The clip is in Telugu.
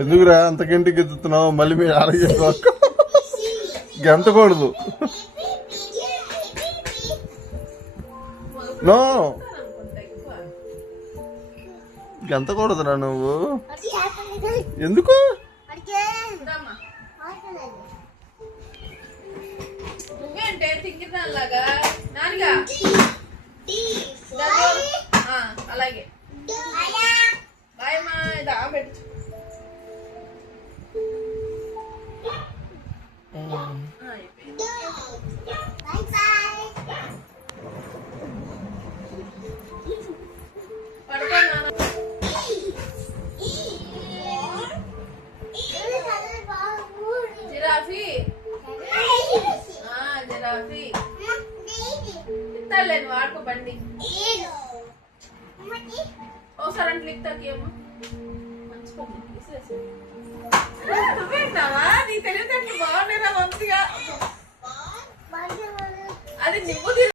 ఎందుకురా అంతకంటి గెత్తుతున్నావు? మళ్ళీ మీరు ఆరోగ్యం గెంతకూడదు. నో గెంతకూడదురా నువ్వు. ఎందుకు? నువ్వేంటే తింగిదానిలాగా నానిగా అలాగే బాయ్ మా ఇది ఆమెట్టు జిరాఫీ జిరాఫీ ఇస్తాలేదు వాడుకో బండి ఒకసారి అంటే లిక్తాకి ఏమో మంచి పని నువ్వేంటావా? నీ తెలియదు బాగున్నారా మంచిగా అది నువ్వు